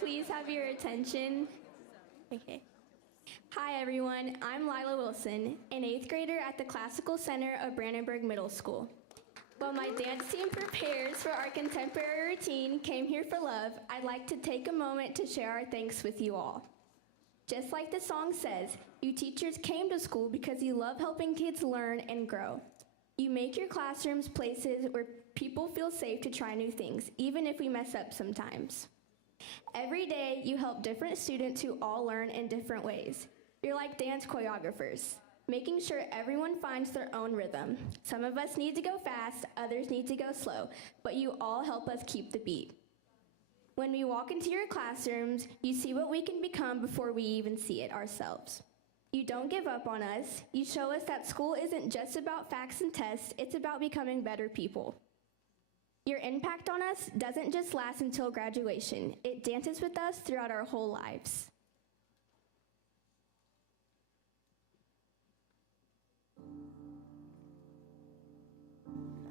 please have your attention? Okay. Hi, everyone. I'm Lila Wilson, an 8th grader at the Classical Center of Brandenburg Middle School. While my dance team prepares for our contemporary routine, Came Here for Love, I'd like to take a moment to share our thanks with you all. Just like the song says, you teachers came to school because you love helping kids learn and grow. You make your classrooms places where people feel safe to try new things, even if we mess up sometimes. Every day, you help different students who all learn in different ways. You're like dance choreographers, making sure everyone finds their own rhythm. Some of us need to go fast, others need to go slow, but you all help us keep the beat. When we walk into your classrooms, you see what we can become before we even see it ourselves. You don't give up on us. You show us that school isn't just about facts and tests, it's about becoming better people. Your impact on us doesn't just last until graduation. It dances with us throughout our whole lives.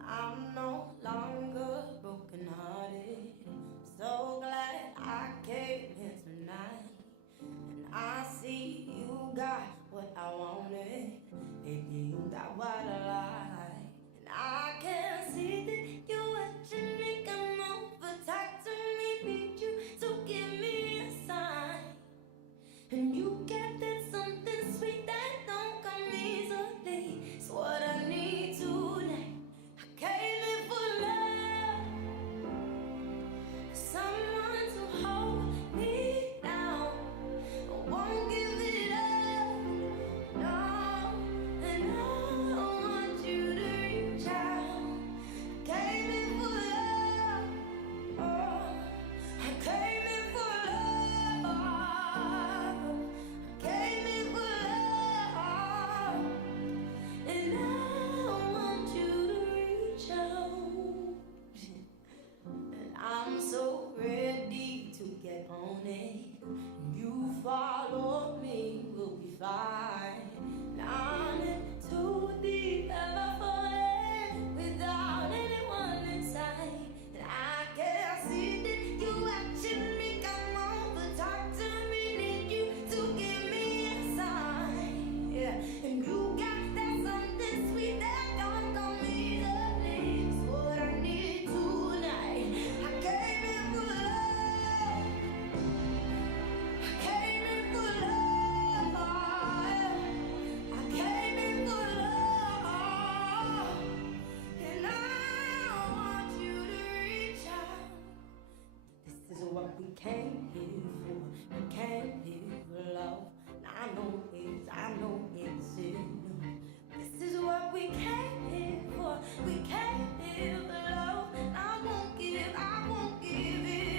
I'm no longer brokenhearted. So glad I came here tonight. And I see you got what I wanted. Maybe you got what I like. And I can see that you're watching me come over. Talk to me, need you, so give me a sign. And you get that something sweet that don't come easily. It's what I need tonight. I came in for love, someone to hold me down. I won't give it up, no, and I want you to reach out. I came in for love, oh, I came in for love, I came in for love, and I want you to reach out. And I'm so ready to get on it. You follow me, we'll be fine. I'm in too deep, ever falling without anyone inside. And I can see that you watching me come over, talk to me, need you to give me a sign. Yeah, and you got that something sweet that don't come easily. It's what I need tonight. I came in for love. I came in for love. I came in for love. And I want you to reach out. This is what we came here for. We came here for love. And I know it's enough. This is what we came here for. We came here for love. And I won't give it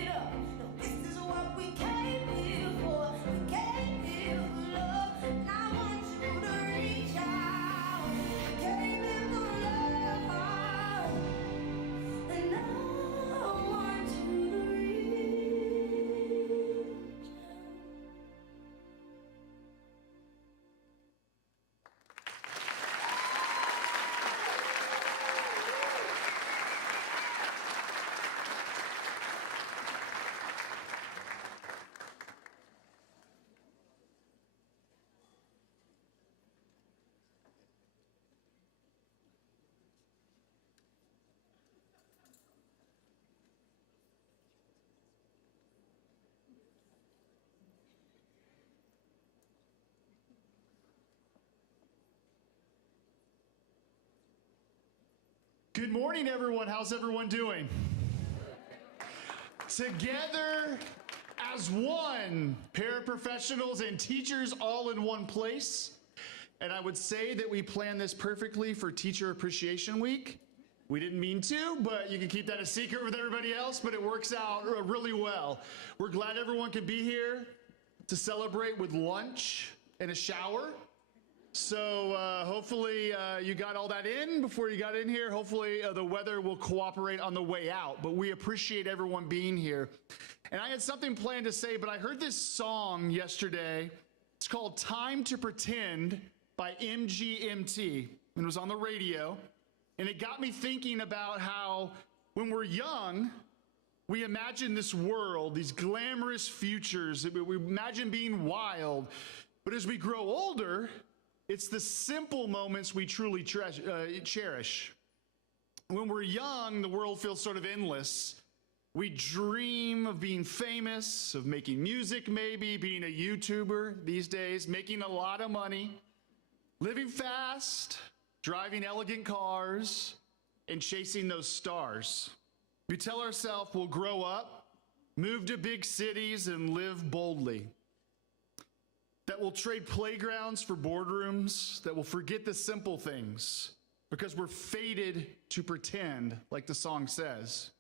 up. No, this is what we came here for. We came here for love. And I want you to reach out. I came here for love. And I want you to reach out. Good morning, everyone. How's everyone doing? Together as one, paraprofessionals and teachers all in one place. And I would say that we planned this perfectly for Teacher Appreciation Week. We didn't mean to, but you can keep that a secret with everybody else, but it works out really well. We're glad everyone could be here to celebrate with lunch and a shower. So hopefully you got all that in before you got in here. Hopefully the weather will cooperate on the way out, but we appreciate everyone being here. And I had something planned to say, but I heard this song yesterday. It's called Time to Pretend by MGMT, and it was on the radio. And it got me thinking about how when we're young, We imagine this world, these glamorous futures. We imagine being wild. But as we grow older, it's the simple moments we truly cherish. When we're young, the world feels sort of endless. We dream of being famous, of making music maybe, being a YouTuber these days, making a lot of money, living fast, driving elegant cars, and chasing those stars. We tell ourselves we'll grow up, move to big cities, and live boldly. That we'll trade playgrounds for boardrooms, that we'll forget the simple things because we're fated to pretend, like the song says.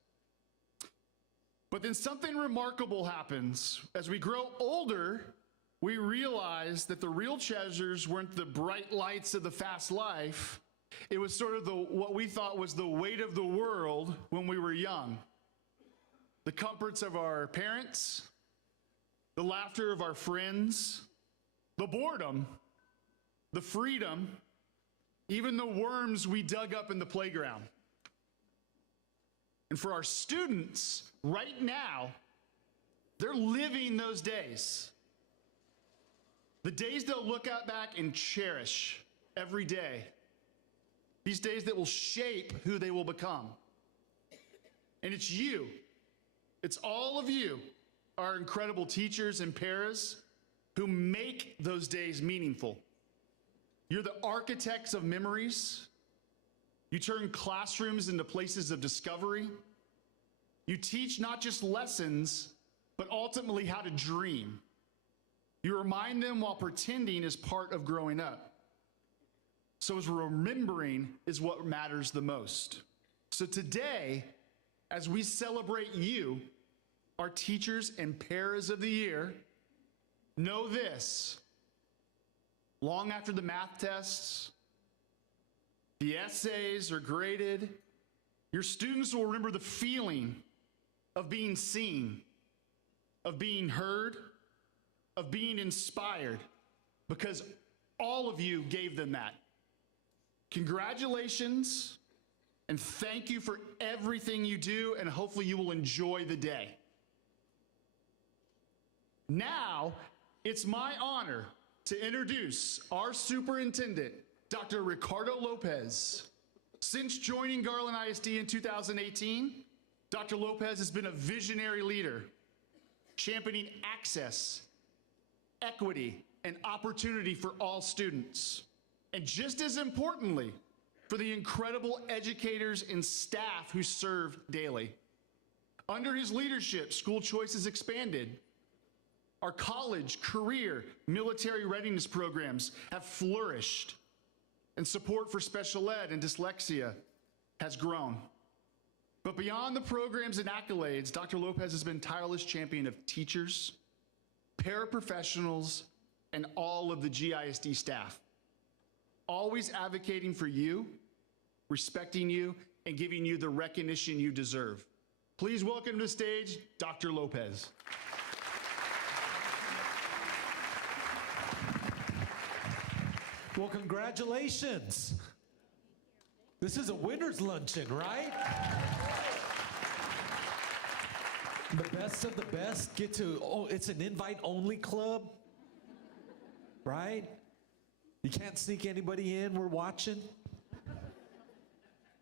But then something remarkable happens. As we grow older, we realize that the real treasures weren't the bright lights of the fast life. It was sort of what we thought was the weight of the world when we were young. The comforts of our parents, the laughter of our friends, the boredom, the freedom, even the worms we dug up in the playground. And for our students, right now, they're living those days. The days they'll look out back and cherish every day. These days that will shape who they will become. And it's you. It's all of you, our incredible teachers and paras, who make those days meaningful. You're the architects of memories. You turn classrooms into places of discovery. You teach not just lessons, but ultimately how to dream. You remind them while pretending is part of growing up. So as remembering is what matters the most. So today, as we celebrate you, our teachers and paras of the year, know this: long after the math tests, the essays are graded, your students will remember the feeling of being seen, of being heard, of being inspired, because all of you gave them that. Congratulations, and thank you for everything you do, and hopefully you will enjoy the day. Now, it's my honor to introduce our superintendent, Dr. Ricardo Lopez. Since joining Garland ISD in 2018, Dr. Lopez has been a visionary leader, championing access, equity, and opportunity for all students. And just as importantly, for the incredible educators and staff who serve daily. Under his leadership, school choice has expanded. Our college, career, military readiness programs have flourished, and support for special ed and dyslexia has grown. But beyond the programs and accolades, Dr. Lopez has been tireless champion of teachers, paraprofessionals, and all of the GISD staff, always advocating for you, respecting you, and giving you the recognition you deserve. Please welcome to the stage, Dr. Lopez. Well, congratulations. This is a winner's luncheon, right? The best of the best get to, it's an invite-only club, right? You can't sneak anybody in, we're watching.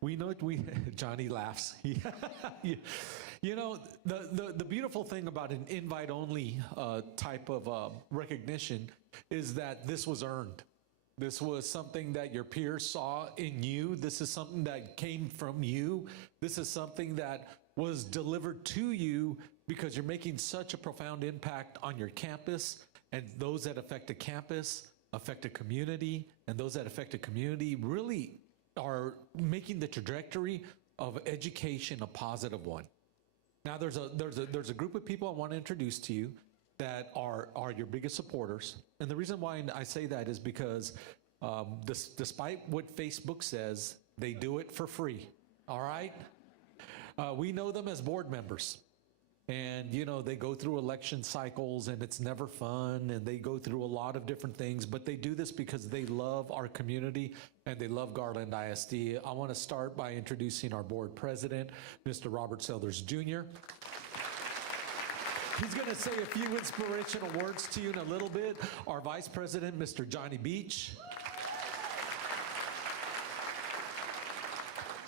We know it, Johnny laughs. You know, the beautiful thing about an invite-only type of recognition is that this was earned. This was something that your peers saw in you. This is something that came from you. This is something that was delivered to you because you're making such a profound impact on your campus, and those that affect a campus affect a community, and those that affect a community really are making the trajectory of education a positive one. Now there's a group of people I want to introduce to you that are your biggest supporters. And the reason why I say that is because despite what Facebook says, they do it for free, all right? We know them as board members. And, you know, they go through election cycles and it's never fun, and they go through a lot of different things, but they do this because they love our community and they love Garland ISD. I want to start by introducing our board president, Mr. Robert Sellers Jr. He's going to say a few inspirational words to you in a little bit. Our Vice President, Mr. Johnny Beach.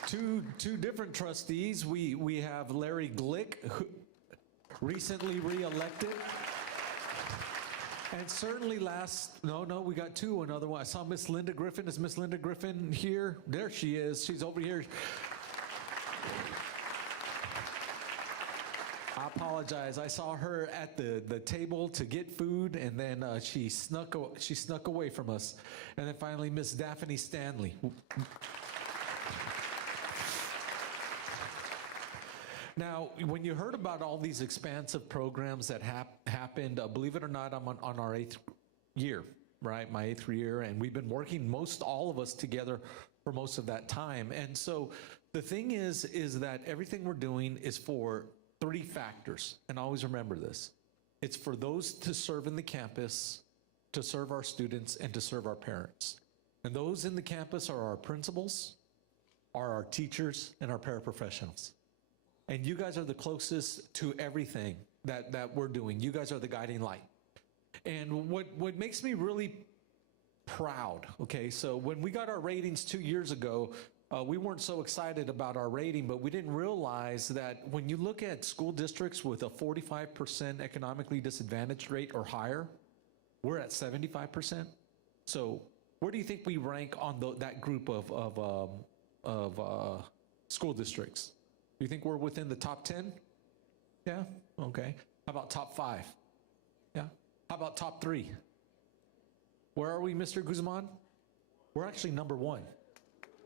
Two different trustees. We have Larry Glick, who recently re-elected. And certainly we got two, another one. I saw Miss Linda Griffin. Is Miss Linda Griffin here? There she is. She's over here. I apologize. I saw her at the table to get food, and then she snuck away from us. And then finally, Miss Daphne Stanley. Now, when you heard about all these expansive programs that happened, believe it or not, I'm on our 8th year, right? My 8th year, and we've been working all of us together for most of that time. And so the thing is that everything we're doing is for 3 factors, and always remember this. It's for those to serve in the campus, to serve our students, and to serve our parents. And those in the campus are our principals, are our teachers, and our paraprofessionals. And you guys are the closest to everything that we're doing. You guys are the guiding light. And what makes me really proud, okay, so when we got our ratings 2 years ago, we weren't so excited about our rating, but we didn't realize that when you look at school districts with a 45% economically disadvantaged rate or higher, we're at 75%. So where do you think we rank on that group of school districts? Do you think we're within the top 10? Yeah? Okay. How about top 5? Yeah? How about top 3? Where are we, Mr. Guzman? We're actually number 1.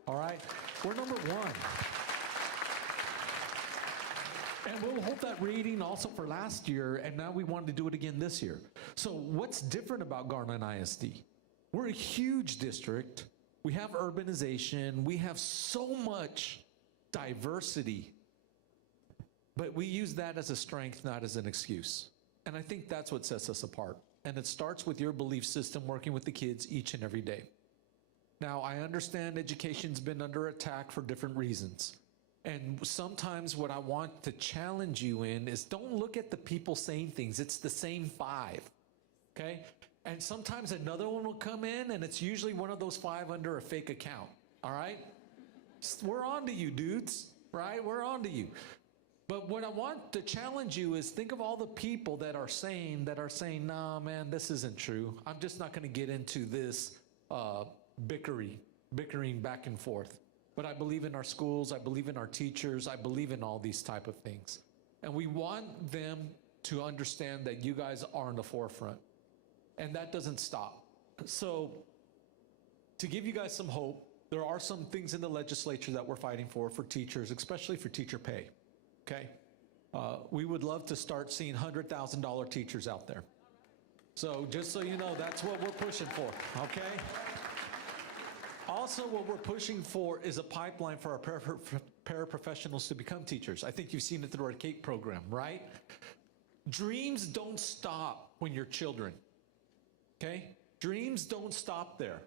All right? We're number 1. And we'll hold that rating also for last year, and now we wanted to do it again this year. So what's different about Garland ISD? We're a huge district. We have urbanization. We have so much diversity. But we use that as a strength, not as an excuse. And I think that's what sets us apart. And it starts with your belief system working with the kids each and every day. Now, I understand education's been under attack for different reasons. And sometimes what I want to challenge you in is don't look at the people saying things. It's the same 5, okay? And sometimes another one will come in, and it's usually one of those 5 under a fake account, all right? We're on to you, dudes, right? We're on to you. But what I want to challenge you is think of all the people that are saying, nah, man, this isn't true. I'm just not going to get into this bickering back and forth. But I believe in our schools. I believe in our teachers. I believe in all these type of things. And we want them to understand that you guys are in the forefront. And that doesn't stop. So to give you guys some hope, there are some things in the legislature that we're fighting for teachers, especially for teacher pay. Okay, we would love to start seeing $100,000 teachers out there. So just so you know, that's what we're pushing for, okay? Also, what we're pushing for is a pipeline for our paraprofessionals to become teachers. I think you've seen it through our CAPE program, right? Dreams don't stop when you're children, okay? Dreams don't stop there.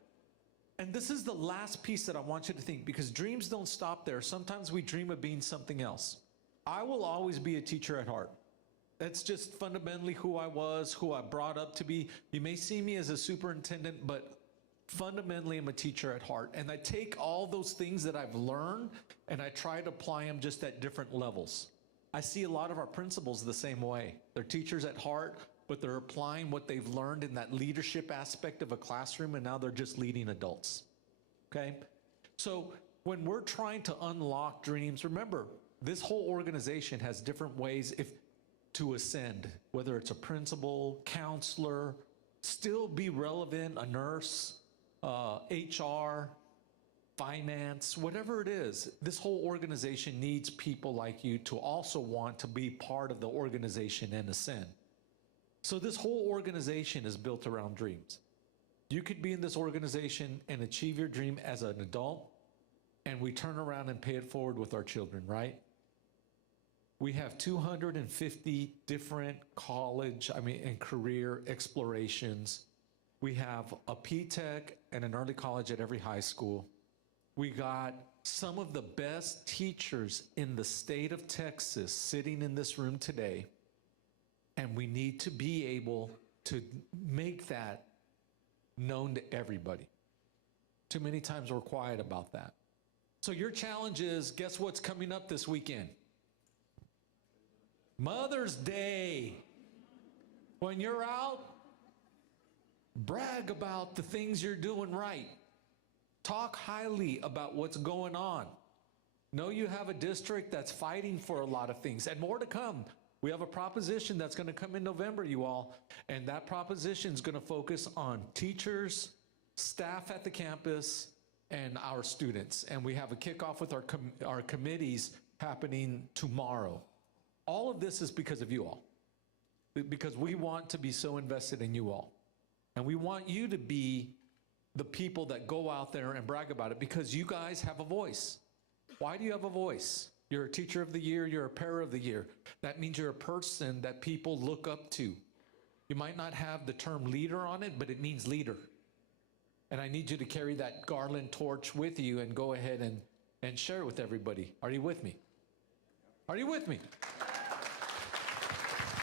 And this is the last piece that I want you to think, because dreams don't stop there. Sometimes we dream of being something else. I will always be a teacher at heart. That's just fundamentally who I was, who I brought up to be. You may see me as a superintendent, but fundamentally I'm a teacher at heart. And I take all those things that I've learned and I try to apply them just at different levels. I see a lot of our principals the same way. They're teachers at heart, but they're applying what they've learned in that leadership aspect of a classroom, and now they're just leading adults, okay? So when we're trying to unlock dreams, remember, this whole organization has different ways to ascend, whether it's a principal, counselor, still be relevant, a nurse, HR, finance, whatever it is. This whole organization needs people like you to also want to be part of the organization and ascend. So this whole organization is built around dreams. You could be in this organization and achieve your dream as an adult, and we turn around and pay it forward with our children, right? We have 250 different college, and career explorations. We have a P-Tech and an early college at every high school. We got some of the best teachers in the state of Texas sitting in this room today. And we need to be able to make that known to everybody. Too many times we're quiet about that. So your challenge is, guess what's coming up this weekend? Mother's Day. When you're out, brag about the things you're doing right. Talk highly about what's going on. Know you have a district that's fighting for a lot of things, and more to come. We have a proposition that's going to come in November, you all, and that proposition is going to focus on teachers, staff at the campus, and our students. And we have a kickoff with our committees happening tomorrow. All of this is because of you all, because we want to be so invested in you all. And we want you to be the people that go out there and brag about it, because you guys have a voice. Why do you have a voice? You're a teacher of the year, you're a para of the year. That means you're a person that people look up to. You might not have the term leader on it, but it means leader. And I need you to carry that Garland torch with you and go ahead and share it with everybody. Are you with me? Are you with me?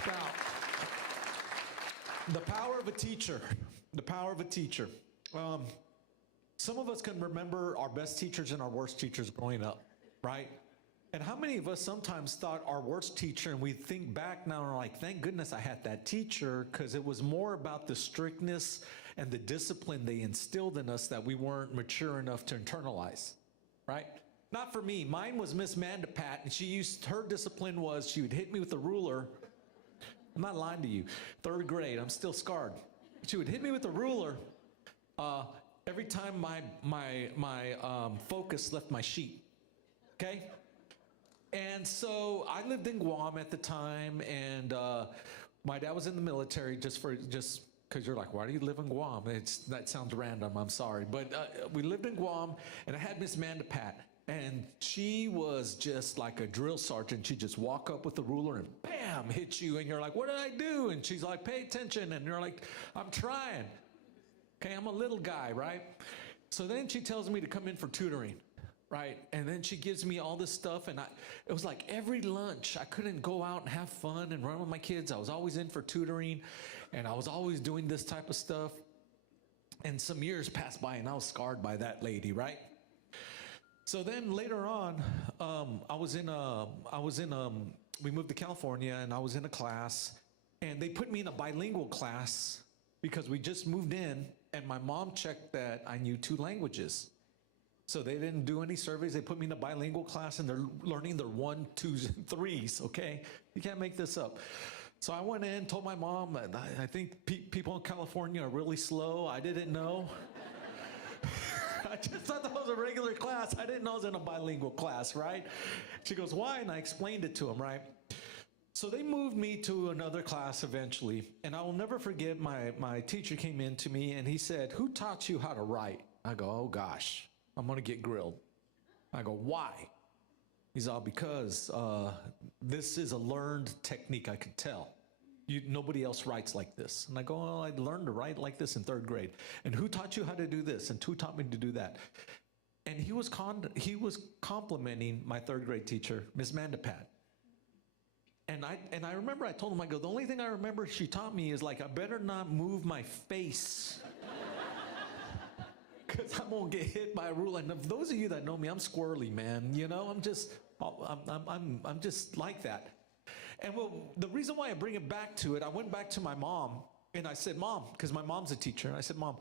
Now, the power of a teacher. The power of a teacher. Some of us can remember our best teachers and our worst teachers growing up, right? And how many of us sometimes thought our worst teacher, and we think back now and we're like, thank goodness I had that teacher, because it was more about the strictness and the discipline they instilled in us that we weren't mature enough to internalize, right? Not for me. Mine was Miss Mandapat, and her discipline was she would hit me with a ruler. I'm not lying to you. 3rd grade, I'm still scarred. She would hit me with a ruler every time my focus left my sheet, okay? And so I lived in Guam at the time, and my dad was in the military, just because you're like, why do you live in Guam? That sounds random, I'm sorry. But we lived in Guam, and I had Miss Mandapat, and she was just like a drill sergeant. She'd just walk up with the ruler and bam, hit you, and you're like, what did I do? And she's like, pay attention, and you're like, I'm trying. Okay, I'm a little guy, right? So then she tells me to come in for tutoring. Right, and then she gives me all this stuff, and it was like every lunch, I couldn't go out and have fun and run with my kids. I was always in for tutoring, and I was always doing this type of stuff. And some years passed by, and I was scarred by that lady, right? So then later on, we moved to California, and I was in a class, and they put me in a bilingual class because we just moved in, and my mom checked that I knew 2 languages. So they didn't do any surveys. They put me in a bilingual class, and they're learning their 1, 2s, and 3s, okay? You can't make this up. So I went in, told my mom, I think people in California are really slow. I didn't know. I just thought that was a regular class. I didn't know I was in a bilingual class, right? She goes, why? And I explained it to them, right? So they moved me to another class eventually, and I will never forget my teacher came in to me, and he said, who taught you how to write? I go, oh gosh. I'm going to get grilled. I go, why? He's all, because this is a learned technique, I could tell. Nobody else writes like this. And I go, well, I learned to write like this in 3rd grade. And who taught you how to do this? And who taught me to do that? And he was complimenting my 3rd grade teacher, Miss Mandapat. And I remember I told him, I go, the only thing I remember she taught me is like, I better not move my face. Because I'm gonna get hit by a ruler. And those of you that know me, I'm squirrely, man. You know, I'm just like that. And well, the reason why I bring it back to it, I went back to my mom and I said, Mom, because my mom's a teacher, and I said, Mom,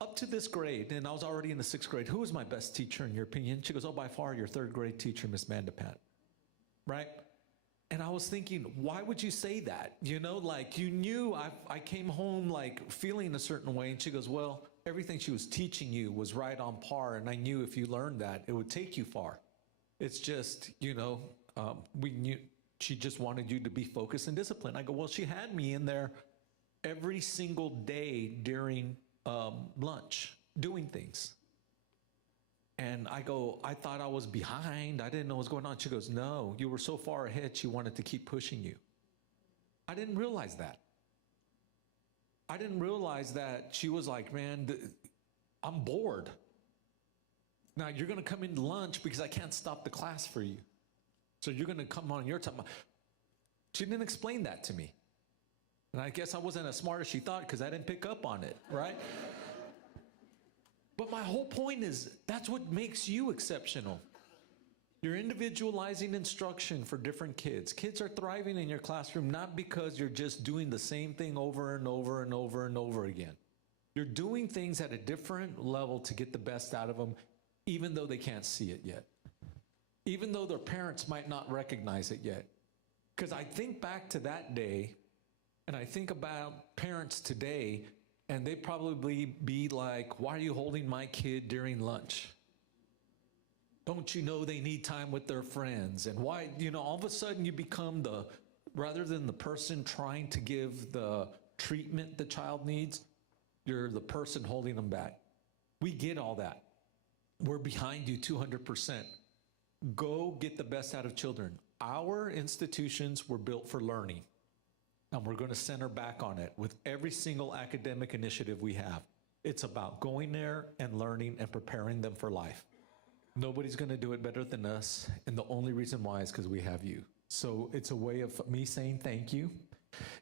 up to this grade, and I was already in the 6th grade, who was my best teacher in your opinion? She goes, oh, by far your 3rd grade teacher, Miss Mandapat, right? And I was thinking, why would you say that? You know, like you knew I came home like feeling a certain way, and she goes, well, everything she was teaching you was right on par, and I knew if you learned that, it would take you far. It's just, you know, we knew she just wanted you to be focused and disciplined. I go, well, she had me in there every single day during lunch doing things. And I go, I thought I was behind. I didn't know what was going on. She goes, no, you were so far ahead, she wanted to keep pushing you. I didn't realize that. I didn't realize that she was like, man, I'm bored. Now you're going to come into lunch because I can't stop the class for you. So you're going to come on your time. She didn't explain that to me. And I guess I wasn't as smart as she thought because I didn't pick up on it, right? But my whole point is that's what makes you exceptional. You're individualizing instruction for different kids. Kids are thriving in your classroom not because you're just doing the same thing over and over and over and over again. You're doing things at a different level to get the best out of them, even though they can't see it yet. Even though their parents might not recognize it yet. Because I think back to that day, and I think about parents today, and they probably be like, why are you holding my kid during lunch? Don't you know they need time with their friends? And why, all of a sudden you become rather than the person trying to give the treatment the child needs, you're the person holding them back. We get all that. We're behind you 200%. Go get the best out of children. Our institutions were built for learning, and we're going to center back on it with every single academic initiative we have. It's about going there and learning and preparing them for life. Nobody's going to do it better than us, and the only reason why is because we have you. So it's a way of me saying thank you.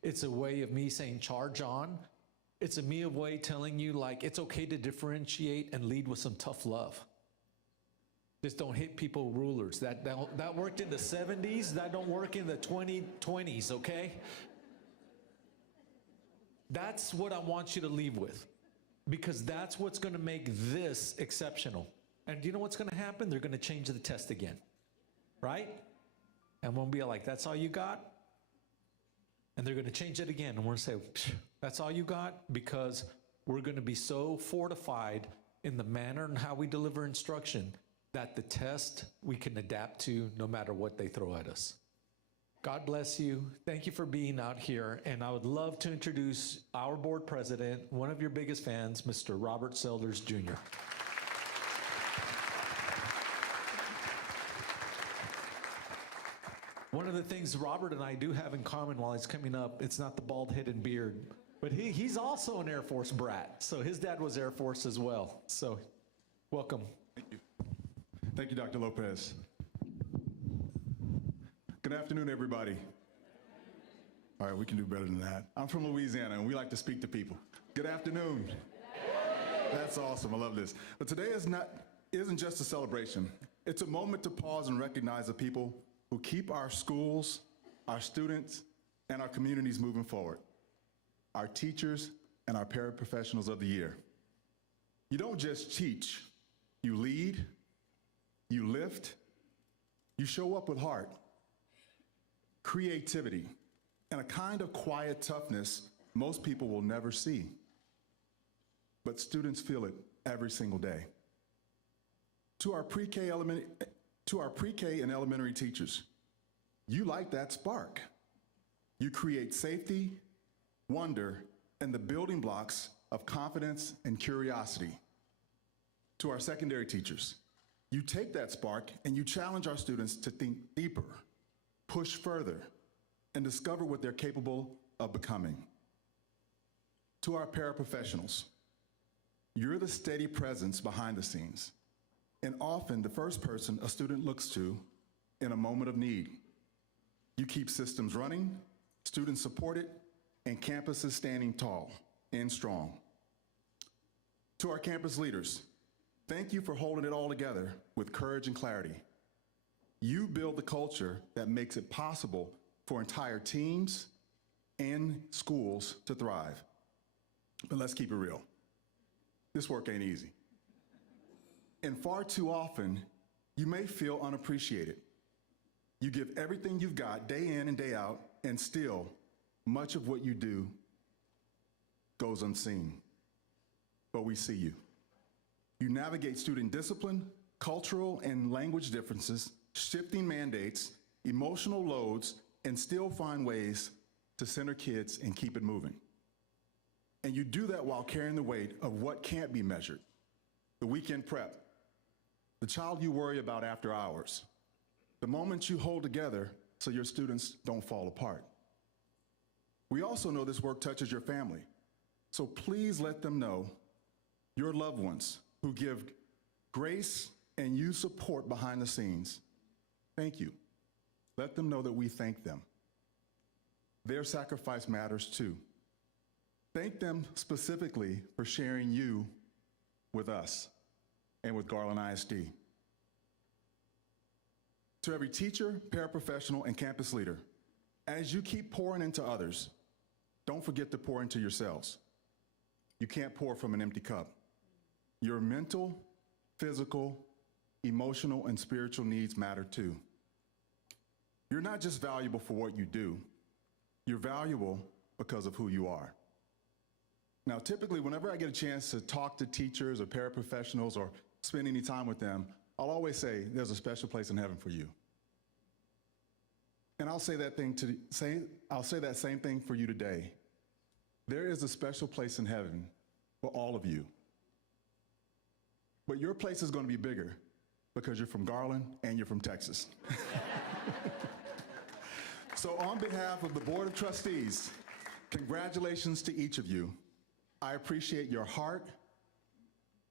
It's a way of me saying charge on. It's a way telling you it's okay to differentiate and lead with some tough love. Just don't hit people with rulers. That worked in the 70s. That don't work in the 2020s, okay? That's what I want you to leave with, because that's what's going to make this exceptional. And do you know what's going to happen? They're going to change the test again, right? And we'll be like, that's all you got? And they're going to change it again. And we're going to say, that's all you got? Because we're going to be so fortified in the manner and how we deliver instruction that the test we can adapt to no matter what they throw at us. God bless you. Thank you for being out here. And I would love to introduce our board president, one of your biggest fans, Mr. Robert Selders Jr. One of the things Robert and I do have in common while he's coming up, it's not the bald head and beard, but he's also an Air Force brat. So his dad was Air Force as well. So welcome. Thank you. Thank you, Dr. Lopez. Good afternoon, everybody. All right, we can do better than that. I'm from Louisiana, and we like to speak to people. Good afternoon. That's awesome. I love this. But today isn't just a celebration. It's a moment to pause and recognize the people who keep our schools, our students, and our communities moving forward. Our teachers and our paraprofessionals of the year. You don't just teach, you lead, you lift, you show up with heart, creativity, and a kind of quiet toughness most people will never see. But students feel it every single day. To our pre-K and elementary teachers, you light that spark. You create safety, wonder, and the building blocks of confidence and curiosity. To our secondary teachers, you take that spark and you challenge our students to think deeper, push further, and discover what they're capable of becoming. To our paraprofessionals, you're the steady presence behind the scenes, and often the first person a student looks to in a moment of need. You keep systems running, students supported, and campuses standing tall and strong. To our campus leaders, thank you for holding it all together with courage and clarity. You build the culture that makes it possible for entire teams and schools to thrive. But let's keep it real. This work ain't easy. And far too often, you may feel unappreciated. You give everything you've got day in and day out, and still, much of what you do goes unseen. But we see you. You navigate student discipline, cultural and language differences, shifting mandates, emotional loads, and still find ways to center kids and keep it moving. And you do that while carrying the weight of what can't be measured. The weekend prep, the child you worry about after hours, the moments you hold together so your students don't fall apart. We also know this work touches your family, so please let them know, your loved ones who give grace and you support behind the scenes. Thank you. Let them know that we thank them. Their sacrifice matters too. Thank them specifically for sharing you with us and with Garland ISD. To every teacher, paraprofessional, and campus leader, as you keep pouring into others, don't forget to pour into yourselves. You can't pour from an empty cup. Your mental, physical, emotional, and spiritual needs matter too. You're not just valuable for what you do, you're valuable because of who you are. Now, typically, whenever I get a chance to talk to teachers or paraprofessionals or spend any time with them, I'll always say, there's a special place in heaven for you. And I'll say that same thing for you today. There is a special place in heaven for all of you. But your place is going to be bigger because you're from Garland and you're from Texas. So on behalf of the Board of Trustees, congratulations to each of you. I appreciate your heart,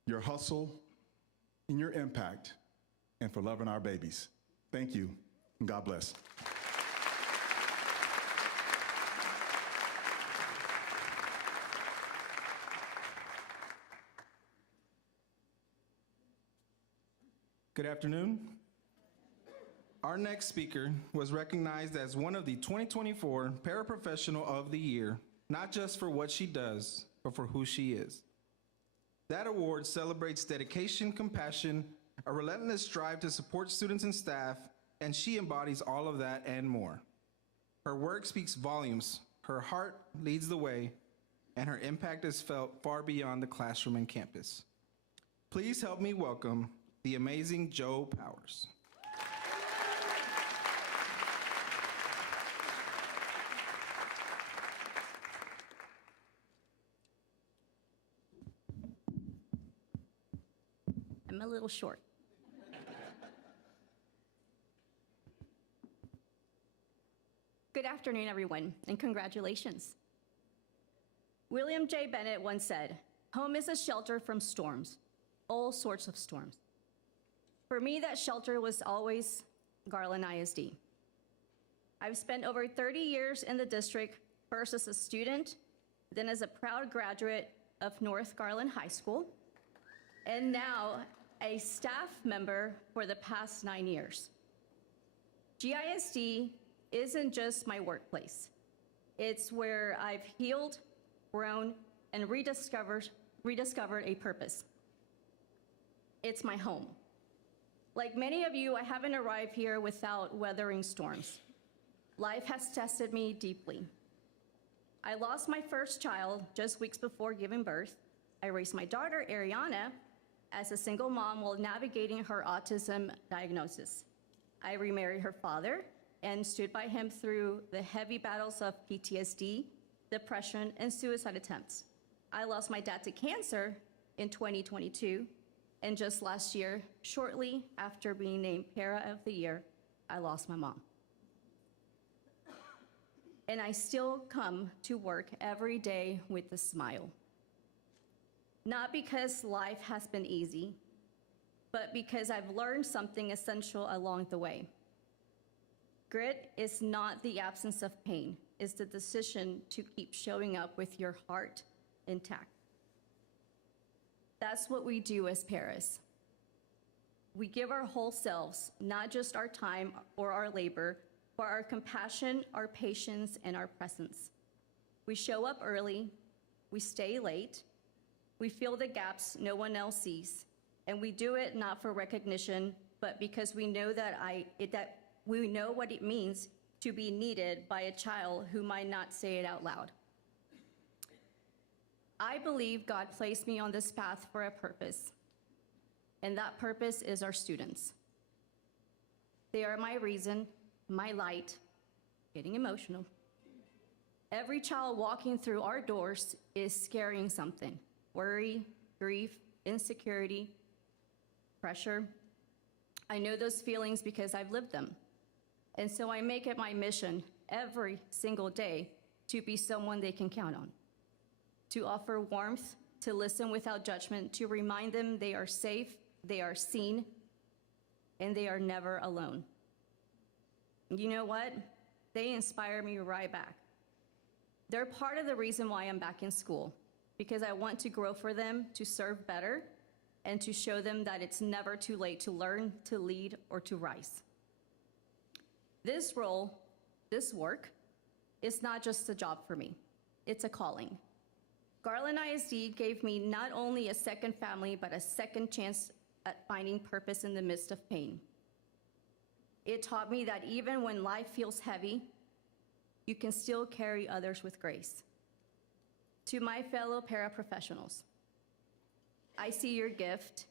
your hustle, and your impact, and for loving our babies. Thank you, and God bless. Good afternoon. Our next speaker was recognized as one of the 2024 Paraprofessional of the Year, not just for what she does, but for who she is. That award celebrates dedication, compassion, a relentless drive to support students and staff, and she embodies all of that and more. Her work speaks volumes, her heart leads the way, and her impact is felt far beyond the classroom and campus. Please help me welcome the amazing Joe Powers. I'm a little short. Good afternoon, everyone, and congratulations. William J. Bennett once said, "Home is a shelter from storms, all sorts of storms." For me, that shelter was always Garland ISD. I've spent over 30 years in the district, first as a student, then as a proud graduate of North Garland High School, and now a staff member for the past 9 years. GISD isn't just my workplace. It's where I've healed, grown, and rediscovered a purpose. It's my home. Like many of you, I haven't arrived here without weathering storms. Life has tested me deeply. I lost my first child just weeks before giving birth. I raised my daughter, Ariana, as a single mom while navigating her autism diagnosis. I remarried her father and stood by him through the heavy battles of PTSD, depression, and suicide attempts. I lost my dad to cancer in 2022, and just last year, shortly after being named Para of the Year, I lost my mom. And I still come to work every day with a smile. Not because life has been easy, but because I've learned something essential along the way. Grit is not the absence of pain, it's the decision to keep showing up with your heart intact. That's what we do as paras. We give our whole selves, not just our time or our labor, but our compassion, our patience, and our presence. We show up early, we stay late, we fill the gaps no one else sees, and we do it not for recognition, but because we know that we know what it means to be needed by a child who might not say it out loud. I believe God placed me on this path for a purpose, and that purpose is our students. They are my reason, my light, getting emotional. Every child walking through our doors is carrying something: worry, grief, insecurity, pressure. I know those feelings because I've lived them. And so I make it my mission every single day to be someone they can count on, to offer warmth, to listen without judgment, to remind them they are safe, they are seen, and they are never alone. You know what? They inspire me right back. They're part of the reason why I'm back in school, because I want to grow for them, to serve better, and to show them that it's never too late to learn, to lead, or to rise. This role, this work, is not just a job for me. It's a calling. Garland ISD gave me not only a second family, but a second chance at finding purpose in the midst of pain. It taught me that even when life feels heavy, you can still carry others with grace. To my fellow paraprofessionals, I see your gift.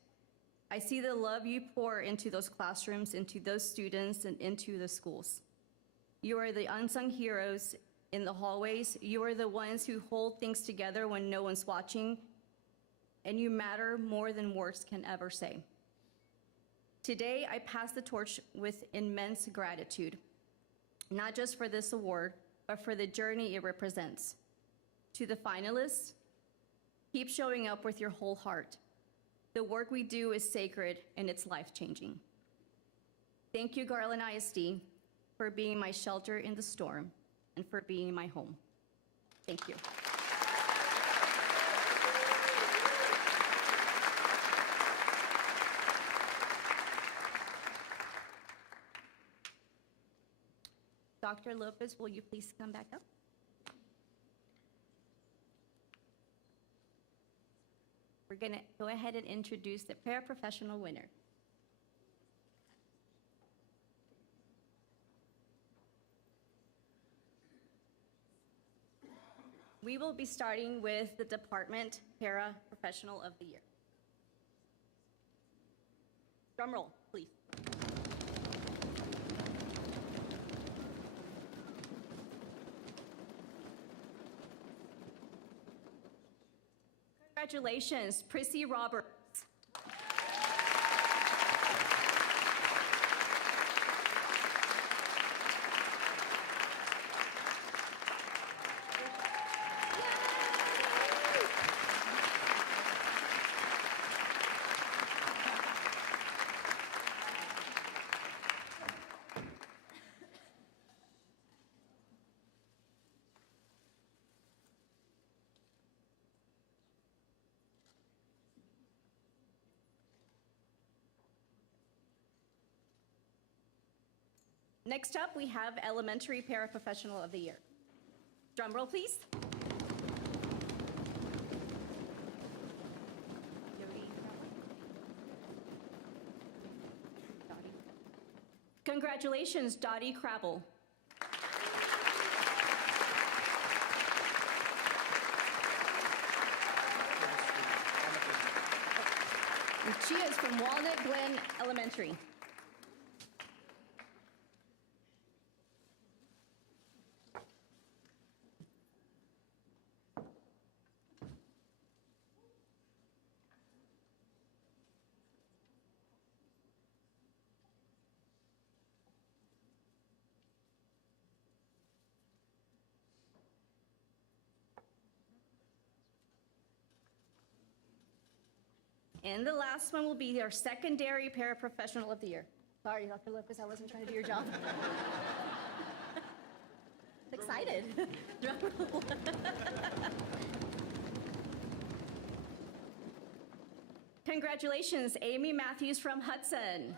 I see the love you pour into those classrooms, into those students, and into the schools. You are the unsung heroes in the hallways. You are the ones who hold things together when no one's watching, and you matter more than words can ever say. Today, I pass the torch with immense gratitude, not just for this award, but for the journey it represents. To the finalists, keep showing up with your whole heart. The work we do is sacred and it's life-changing. Thank you, Garland ISD, for being my shelter in the storm and for being my home. Thank you. Dr. Lopez, will you please come back up? We're going to go ahead and introduce the paraprofessional winner. We will be starting with the Department Paraprofessional of the Year. Drum roll, please. Congratulations, Prissy Roberts. Next up, we have Elementary Paraprofessional of the Year. Drum roll, please. Congratulations, Dottie Crabble. And she is from Walnut Glen Elementary. And the last one will be our Secondary Paraprofessional of the Year. Sorry, Dr. Lopez, I wasn't trying to do your job. Excited. Drum roll. Congratulations, Amy Matthews from Hudson.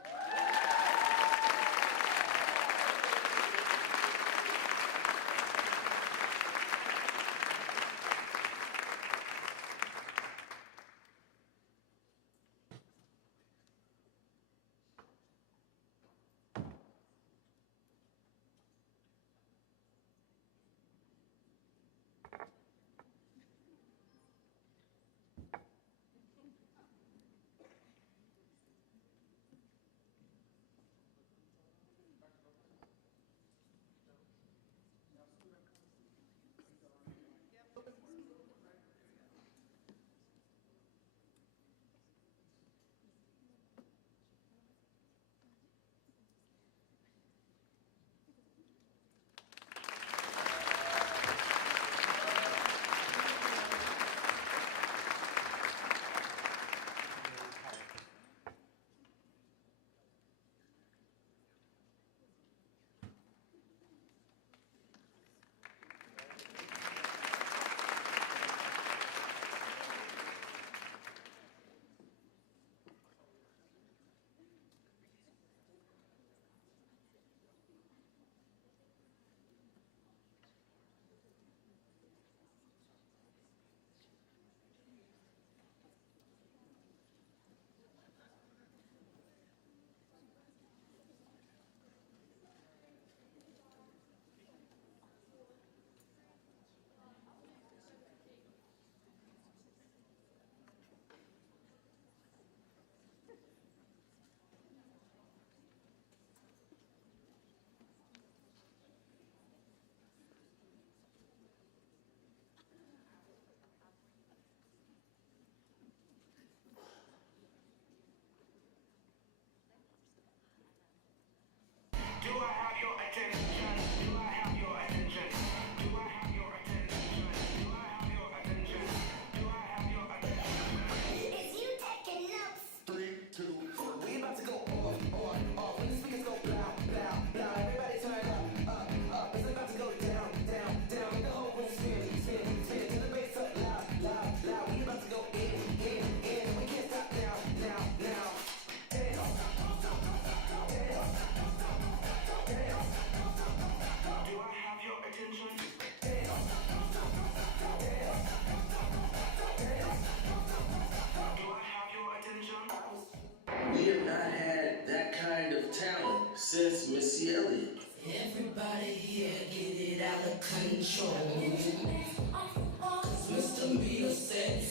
control. Mr. Meter said,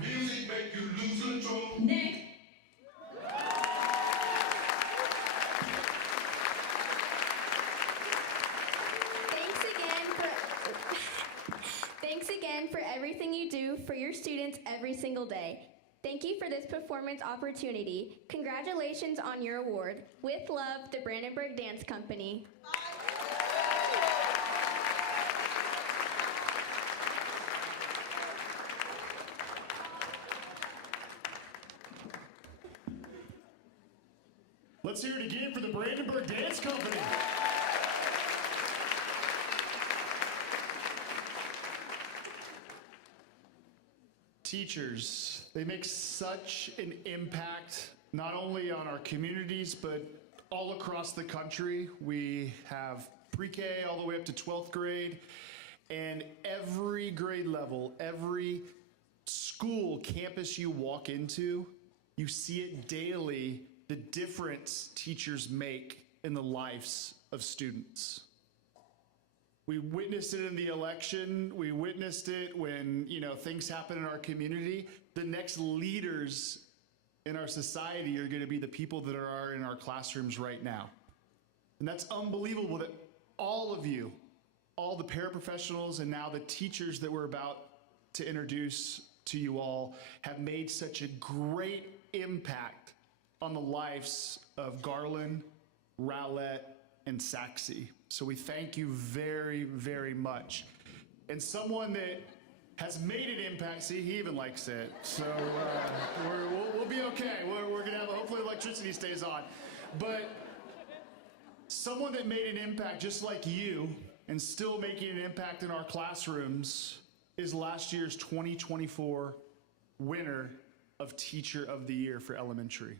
music make you lose control. Next. Thanks again for everything you do for your students every single day. Thank you for this performance opportunity. Congratulations on your award. With love, the Brandenburg Dance Company. Let's hear it again for the Brandenburg Dance Company. Teachers, they make such an impact, not only on our communities, but all across the country. We have pre-K all the way up to 12th grade, and every grade level, every school, campus you walk into, you see it daily, the difference teachers make in the lives of students. We witnessed it in the election. We witnessed it when, things happen in our community. The next leaders in our society are going to be the people that are in our classrooms right now. And that's unbelievable that all of you, all the paraprofessionals and now the teachers that we're about to introduce to you all have made such a great impact on the lives of Garland, Rowlett, and Saxe. So we thank you very, very much. And someone that has made an impact, see, he even likes it. So we'll be okay. We're gonna have, hopefully electricity stays on. But someone that made an impact just like you and still making an impact in our classrooms is last year's 2024 winner of Teacher of the Year for elementary.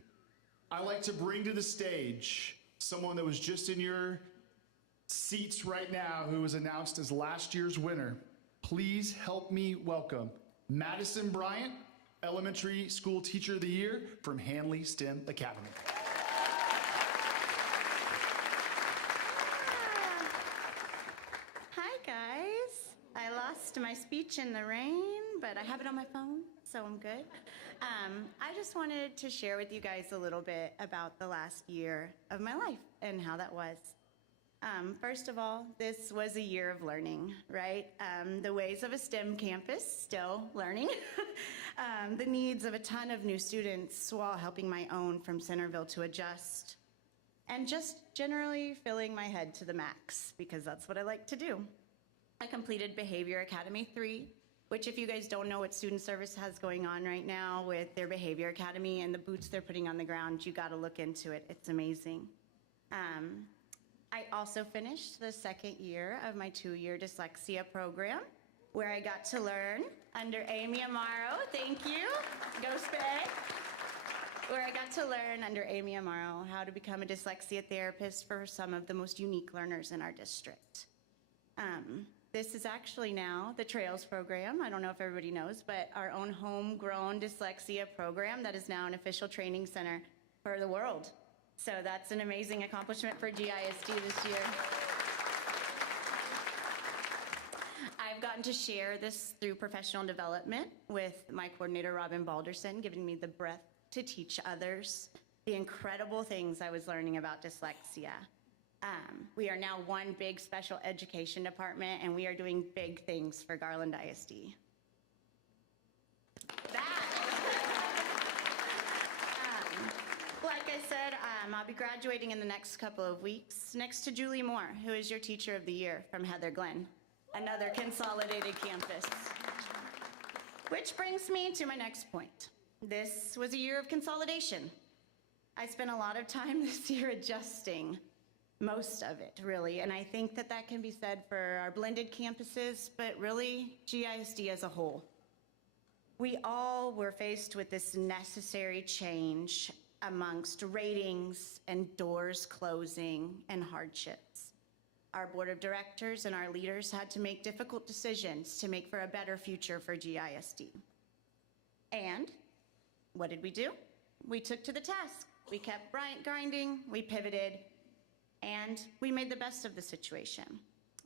I like to bring to the stage someone that was just in your seats right now who was announced as last year's winner. Please help me welcome Madison Bryant, Elementary School Teacher of the Year from Hanley STEM Academy. Hi guys, I lost my speech in the rain, but I have it on my phone, so I'm good. I just wanted to share with you guys a little bit about the last year of my life and how that was. First of all, this was a year of learning, right? The ways of a STEM campus, still learning. The needs of a ton of new students while helping my own from Centerville to adjust. And just generally filling my head to the max, because that's what I like to do. I completed Behavior Academy 3, which if you guys don't know what student service has going on right now with their Behavior Academy and the boots they're putting on the ground, you gotta look into it, it's amazing. I also finished the second year of my 2-year dyslexia program, where I got to learn under Amy Amaro, thank you, go Spay, where I got to learn under Amy Amaro how to become a dyslexia therapist for some of the most unique learners in our district. This is actually now the Trails program. I don't know if everybody knows, but our own homegrown dyslexia program that is now an official training center for the world. So that's an amazing accomplishment for GISD this year. I've gotten to share this through professional development with my coordinator, Robin Balderson, giving me the breath to teach others the incredible things I was learning about dyslexia. We are now one big special education department, and we are doing big things for Garland ISD. Like I said, I'll be graduating in the next couple of weeks, next to Julie Moore, who is your Teacher of the Year from Heather Glen, another consolidated campus. Which brings me to my next point. This was a year of consolidation. I spent a lot of time this year adjusting. Most of it, really, and I think that that can be said for our blended campuses, but really GISD as a whole. We all were faced with this necessary change amongst ratings and doors closing and hardships. Our board of directors and our leaders had to make difficult decisions to make for a better future for GISD. And what did we do? We took to the task. We kept grinding, we pivoted, and we made the best of the situation.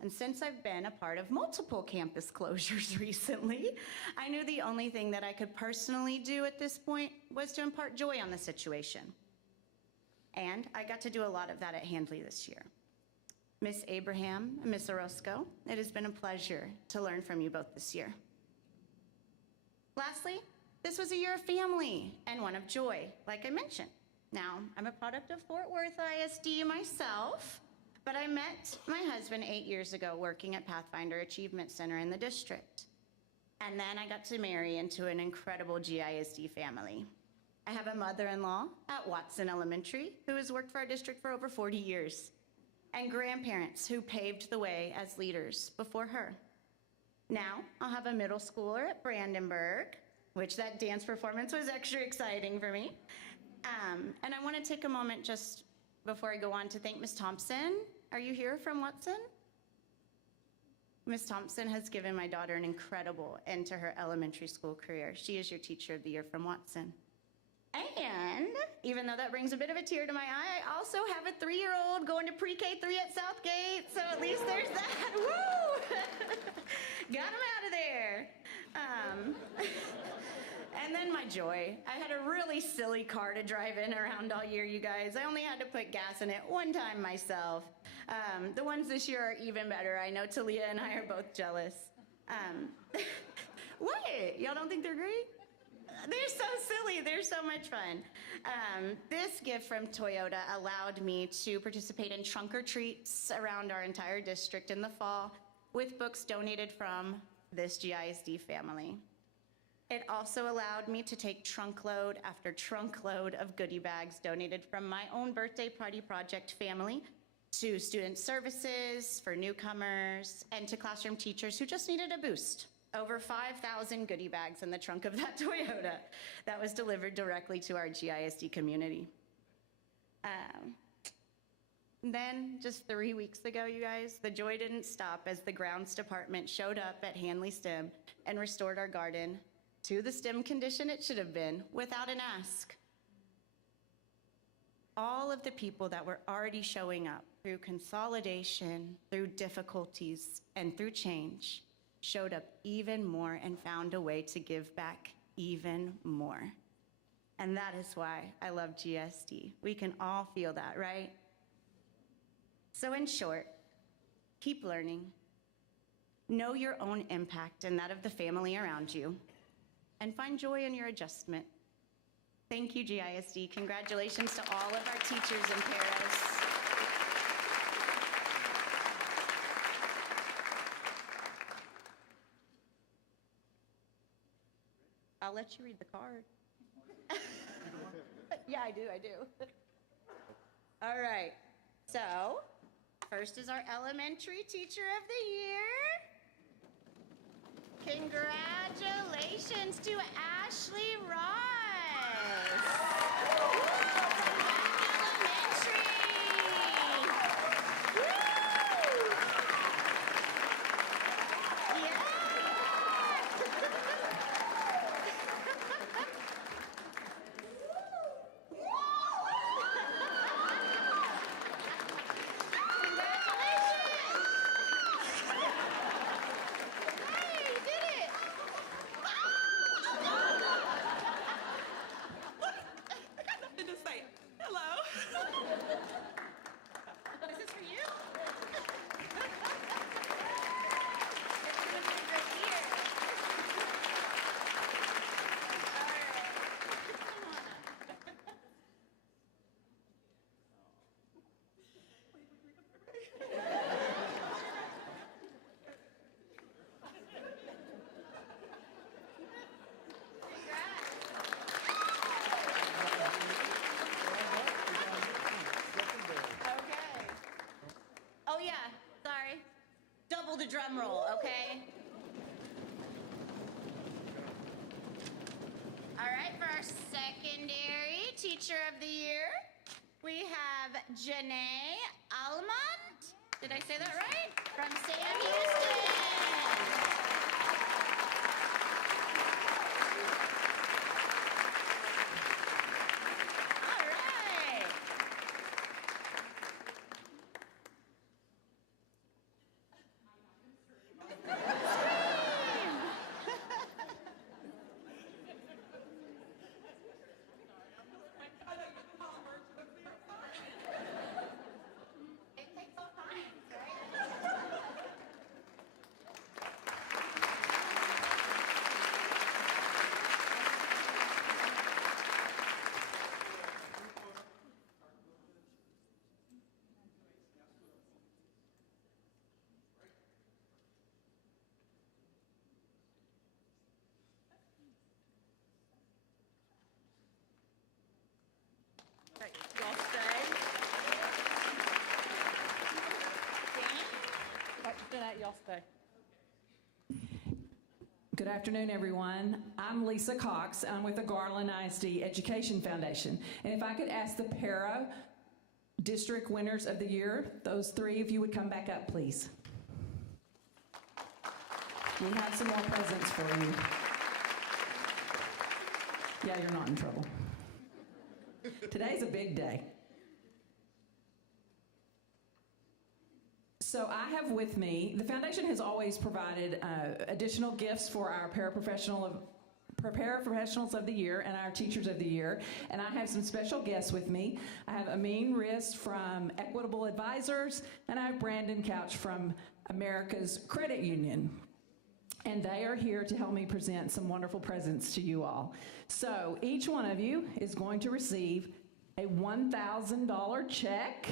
And since I've been a part of multiple campus closures recently, I knew the only thing that I could personally do at this point was to impart joy on the situation. And I got to do a lot of that at Handley this year. Miss Abraham and Miss Orozco, it has been a pleasure to learn from you both this year. Lastly, this was a year of family and one of joy, like I mentioned. Now, I'm a product of Fort Worth ISD myself, but I met my husband 8 years ago working at Pathfinder Achievement Center in the district. And then I got to marry into an incredible GISD family. I have a mother-in-law at Watson Elementary who has worked for our district for over 40 years, and grandparents who paved the way as leaders before her. Now, I'll have a middle schooler at Brandenburg, which that dance performance was extra exciting for me. And I want to take a moment just before I go on to thank Ms. Thompson. Are you here from Watson? Ms. Thompson has given my daughter an incredible end to her elementary school career. She is your Teacher of the Year from Watson. And even though that brings a bit of a tear to my eye, I also have a 3-year-old going to pre-K 3 at Southgate, so at least there's that. Woo! Got him out of there. And then my joy. I had a really silly car to drive in around all year, you guys. I only had to put gas in it one time myself. The ones this year are even better. I know Talia and I are both jealous. What? Y'all don't think they're great? They're so silly. They're so much fun. This gift from Toyota allowed me to participate in trunk or treats around our entire district in the fall with books donated from this GISD family. It also allowed me to take trunkload after trunkload of goodie bags donated from my own birthday party project family to student services for newcomers and to classroom teachers who just needed a boost. Over 5,000 goodie bags in the trunk of that Toyota that was delivered directly to our GISD community. Then, just 3 weeks ago, you guys, the joy didn't stop as the grounds department showed up at Handley STEM and restored our garden to the STEM condition it should have been without an ask. All of the people that were already showing up through consolidation, through difficulties, and through change showed up even more and found a way to give back even more. And that is why I love GSD. We can all feel that, right? So in short, keep learning, know your own impact and that of the family around you, and find joy in your adjustment. Thank you, GISD. Congratulations to all of our teachers and paras. I'll let you read the card. Yeah, I do. All right, so first is our elementary teacher of the year. Congratulations to Ashley Ross. Woo, from Elementary. Woo! Yeah. The drum roll, okay? All right, for our secondary Teacher of the Year, we have Janae Almond. Did I say that right? From Sam Houston. All right. It takes all kinds, right? Okay, y'all stay. Jeanette, y'all stay. Good afternoon, everyone. I'm Lisa Cox. I'm with the Garland ISD Education Foundation. And if I could ask the Para District Winners of the Year, those three, if you would come back up, please. We have some more presents for you. Yeah, you're not in trouble. Today's a big day. So I have with me, the foundation has always provided additional gifts for our paraprofessionals of the year and our teachers of the year. And I have some special guests with me. I have Amin Rist from Equitable Advisors, and I have Brandon Couch from America's Credit Union. And they are here to help me present some wonderful presents to you all. So each one of you is going to receive a $1,000 check.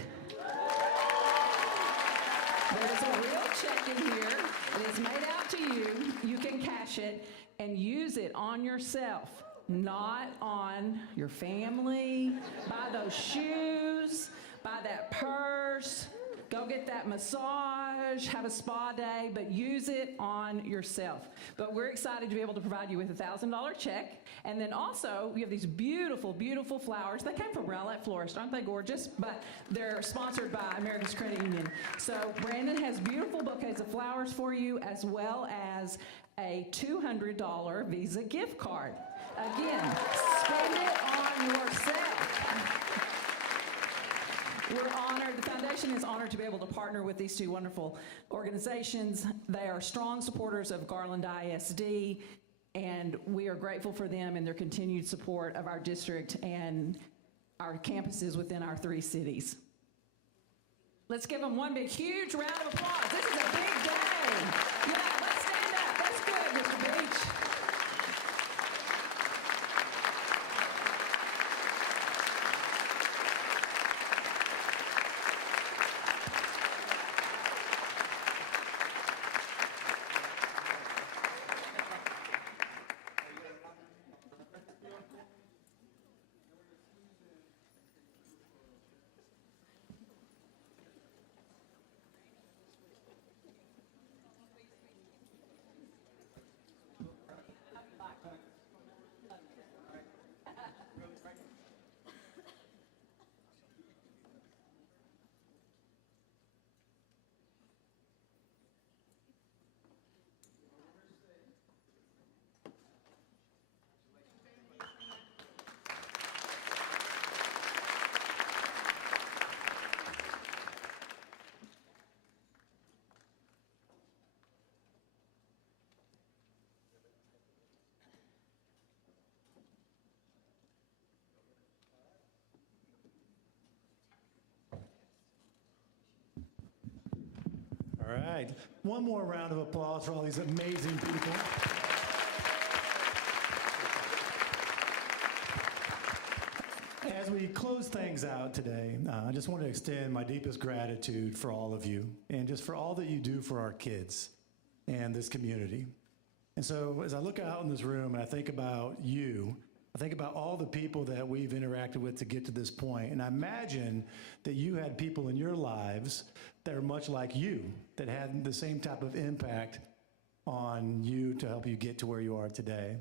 There's a real check in here. It is made out to you. You can cash it and use it on yourself, not on your family. Buy those shoes, buy that purse, go get that massage, have a spa day, but use it on yourself. But we're excited to be able to provide you with a $1,000 check. And then also, we have these beautiful, beautiful flowers. They came from Rowlett Florist. Aren't they gorgeous? But they're sponsored by America's Credit Union. So Brandon has beautiful bouquets of flowers for you, as well as a $200 Visa gift card. Again, spend it on yourself. We're honored, the foundation is honored to be able to partner with these two wonderful organizations. They are strong supporters of Garland ISD, and we are grateful for them and their continued support of our district and our campuses within our 3 cities. Let's give them one big, huge round of applause. This is a big day. Yeah, let's stand up. That's good, Mr. Beach. All right. One more round of applause for all these amazing people. As we close things out today, I just want to extend my deepest gratitude for all of you and just for all that you do for our kids and this community. And so as I look out in this room and I think about you, I think about all the people that we've interacted with to get to this point, and I imagine that you had people in your lives that are much like you, that had the same type of impact on you to help you get to where you are today.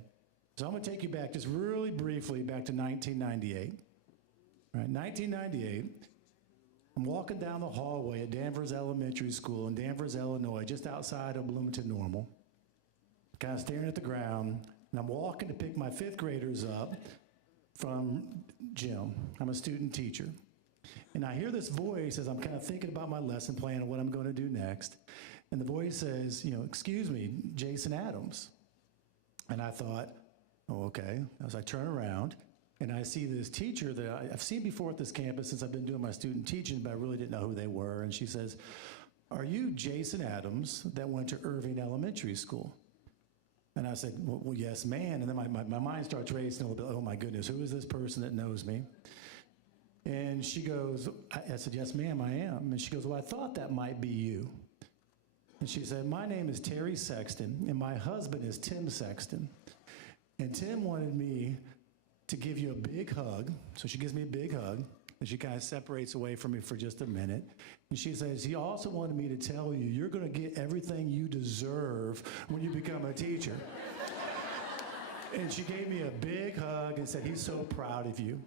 So I'm going to take you back just really briefly back to 1998. Right, 1998, I'm walking down the hallway at Danvers Elementary School in Danvers, Illinois, just outside of Bloomington Normal. Kind of staring at the ground, and I'm walking to pick my fifth graders up from gym. I'm a student teacher. And I hear this voice as I'm kind of thinking about my lesson plan and what I'm going to do next. And the voice says, excuse me, Jason Adams. And I thought, oh, okay. As I turn around, and I see this teacher that I've seen before at this campus since I've been doing my student teaching, but I really didn't know who they were. And she says, are you Jason Adams that went to Irving Elementary School? And I said, well yes, ma'am. And then my mind starts racing a little bit. Oh, my goodness, who is this person that knows me? And she goes, I said, yes, ma'am, I am. And she goes, well, I thought that might be you. And she said, my name is Terry Sexton, and my husband is Tim Sexton. And Tim wanted me to give you a big hug. So she gives me a big hug, and she kind of separates away from me for just a minute. And she says, he also wanted me to tell you, you're going to get everything you deserve when you become a teacher. And she gave me a big hug and said, he's so proud of you.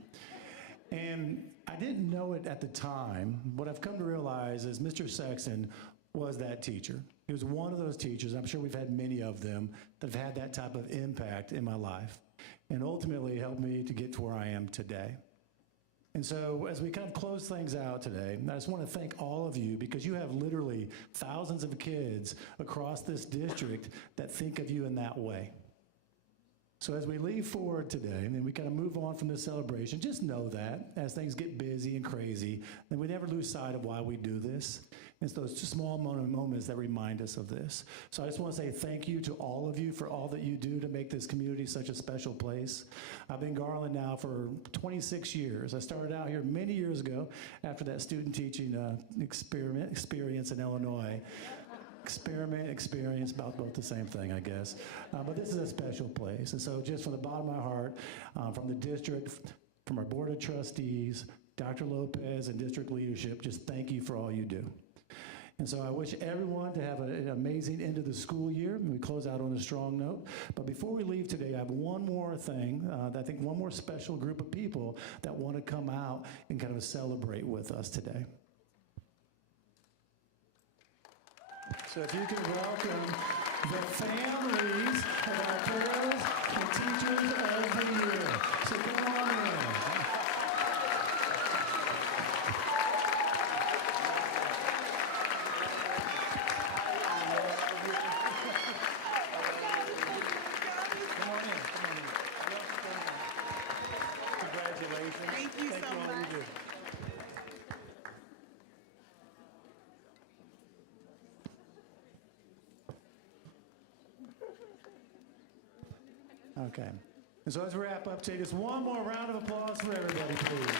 And I didn't know it at the time. What I've come to realize is Mr. Sexton was that teacher. He was one of those teachers, I'm sure we've had many of them, that have had that type of impact in my life, and ultimately helped me to get to where I am today. And so as we kind of close things out today, I just want to thank all of you, because you have literally thousands of kids across this district that think of you in that way. So as we leave forward today, and we kind of move on from this celebration, just know that as things get busy and crazy, that we never lose sight of why we do this. It's those small moments that remind us of this. So I just want to say thank you to all of you for all that you do to make this community such a special place. I've been Garland now for 26 years. I started out here many years ago after that student teaching experience in Illinois. Experience, about both the same thing, I guess. But this is a special place. And so just from the bottom of my heart, from the district, from our board of trustees, Dr. Lopez and district leadership, just thank you for all you do. And so I wish everyone to have an amazing end of the school year, and we close out on a strong note. But before we leave today, I have one more thing, I think one more special group of people that want to come out and kind of celebrate with us today. So if you can welcome the families of our parents and teachers of the year. So come on in. Congratulations. Thank you so much. Okay. And so as we wrap up, take us one more round of applause for everybody, please.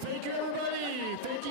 Thank you, everybody. Thank you.